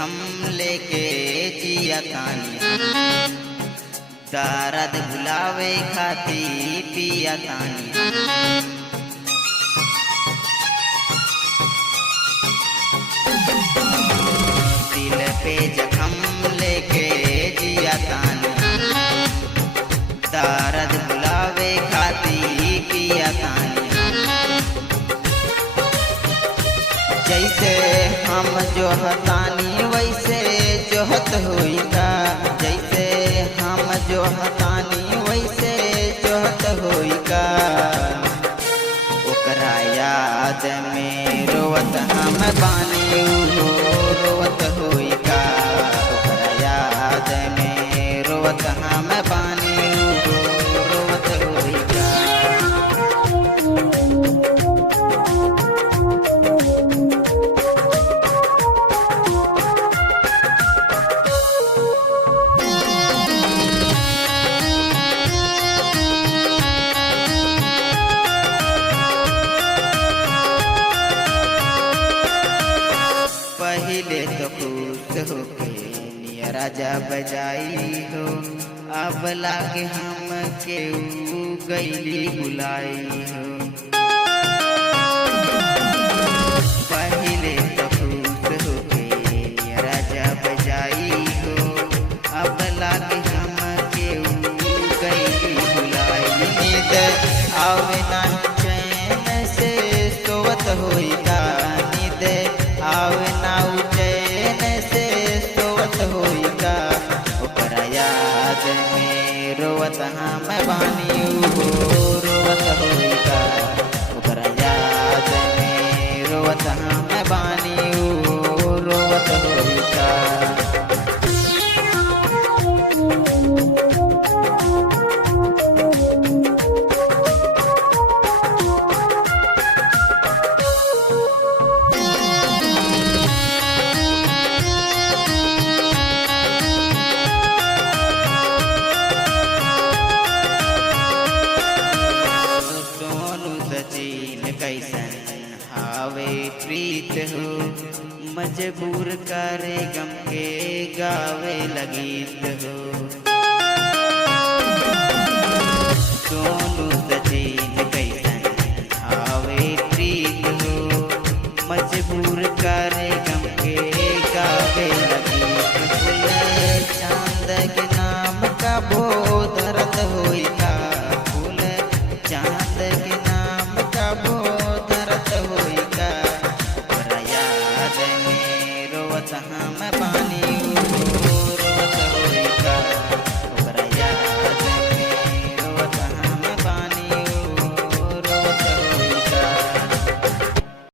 जखम लेके जिया तानी, दर्द भुलावे खाती पिया तानी। दिल पे जखम लेके जिया तानी, दर्द भुलावे खाती पिया तानी। जैसे हम जो हतानी वैसे जोहत हुई का, जैसे हम जो हतानी वैसे जोहत हुई का। ओकरा याद में रोवत हम बानी रोवत हुई का। ओकरा याद में रोवत हम बानी रोवत हुई का। पहले तो खुश होके नियरा जब बजाई हो, अब लागे हम के गईली बुलाई हो। पहले तो खुश होके नियरा जब बजाई हो, अब लागे हम के गईली बुलाई। नींद आवे ना चैन से सोवत होई का, नींद आवे ना चैन से सोवत होई का। ओकरा याद में रोवत हम बानी रोवत होई का। ओकरा याद में रोवत हम बानी रोवत होई का। कैसन हावे प्रीत हो, मजबूर करे गम के गावे लगीत हो। सोनू सजीन कैसन हावे प्रीत हो, मजबूर करे गम के गावे लगीत। फूल चांद के नाम का बो दर्द होई का, फूल चांद के नाम का बो दर्द होई का। ओकरा याद में रोवत हम बानी